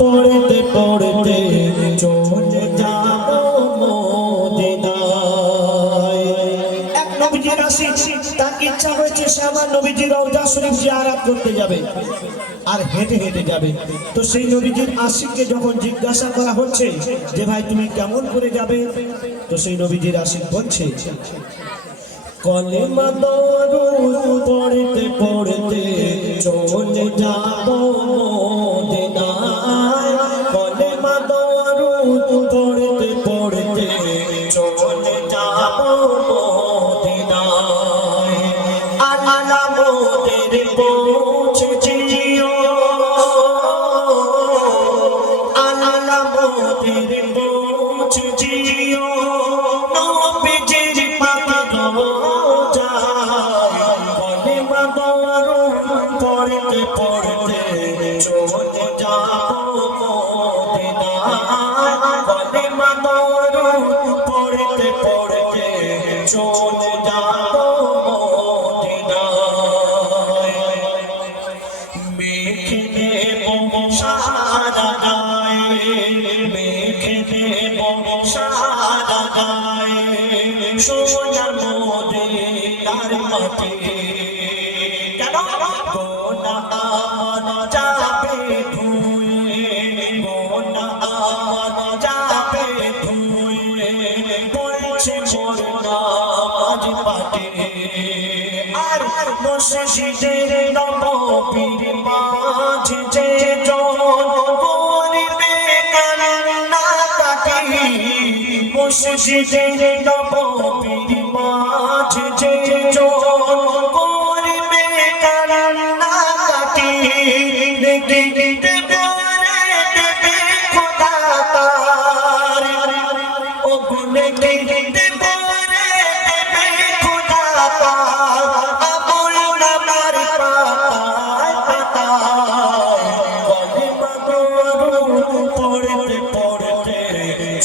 পড়তে পড়তে চলে যাব মদিনায়। এক নবীজির আশিক, তার ইচ্ছা হয়েছে সে আমার নবীজির রওজা শরীফ জিয়ারত করতে যাবে আর হেঁটে হেঁটে যাবে। তো সেই নবীজির আশিককে যখন জিজ্ঞাসা করা হচ্ছে যে ভাই তুমি কেমন করে যাবে, তো সেই নবীজির আশিক বলছে কলেমা দরুদ পড়তে পড়তে চলে যাব মদিনায়। কলেমা দরুদ পড়তে পড়তে চলে যাব মদিনায়। আল্লাহ মোদের পৌঁছে দিও, আল্লাহ মোদের পৌঁছে দিও নবীজির পাক পড়তে পড়তে চলে যাব মদিনায়। কলেমা দরুদ পড়তে পড়তে চলে যাব মদিনায়। মেখে দেব সারা গায়ে, মেখে দেব সারা গায়ে সোনার মদিনার মাটি। গোনা আমার যাবে ধুয়ে, গোনা আমার যাবে ধুয়ে পড়ছে মোর নামাজ পাঠে। আর মসজিদের নববীর মাঝে যে জন করিবে কান্নাকাটি, মসজিদের নববীর মাঝে যে জন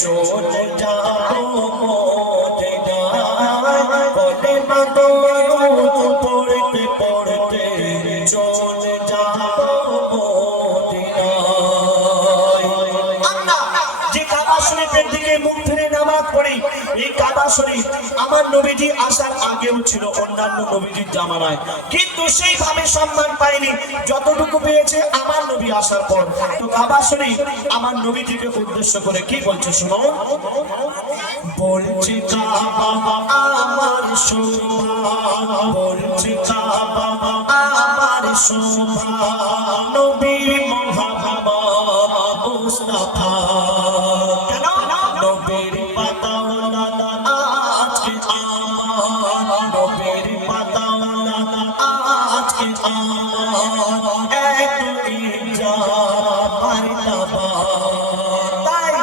চলে যাব মদিনায়। কলেমা দরুদ পড়তে পড়তে চলে যাব মদিনায়। আমরা যে কাবা শরীফের দিকে মুখ ফিরে নামাজ পড়ি, এই কাবা শরীফ আমার নবীজি আসার আগেও ছিল অন্যান্য নবীজির জামানায়, কিন্তু সেইভাবে সম্মান পায়নি যতটুকু পেয়েছে আমার নবী আসার পর। তো কাবা শরীফ আমার নবীজিকে উদ্দেশ্য করে কি বলছে শুনো, বলছে কাবা আমার শোভা, বলছে কাবা আমার শোভা নবী মুহাম্মদ মুস্তাফা। কেন নবীর পাতাওয়ালা আজকে আমার, নবীর পাতাওয়ালা আজকে আমার এত ইজ্জত মারতাবা। তাই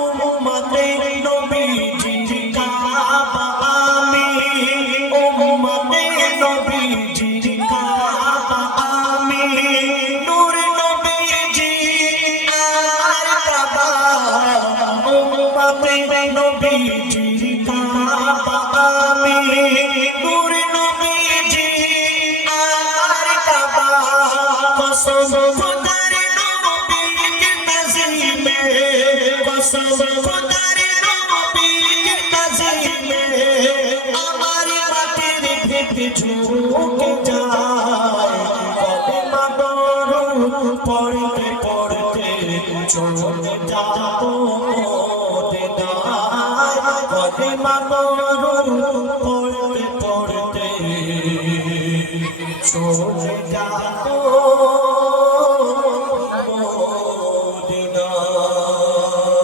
উম্মতের নবীজির কাবা আমি, উম্মতের নবীজির কাবা আমি, নূর নবীজি আর কাবা। উম্মতের নবীজির কাবা আমি, নূর নবীজি আর কাবা। কসম খোদার নবীর নাজিমে, কসম খোদার নবীর নাজিমে আমার মাটির ভিতরে ঝুঁকে যায়। কলেমা দরুদ পড়তে পড়তে চলে যাব মদিনায়। কলেমা দরুদ পড়তে পড়তে চলে যাব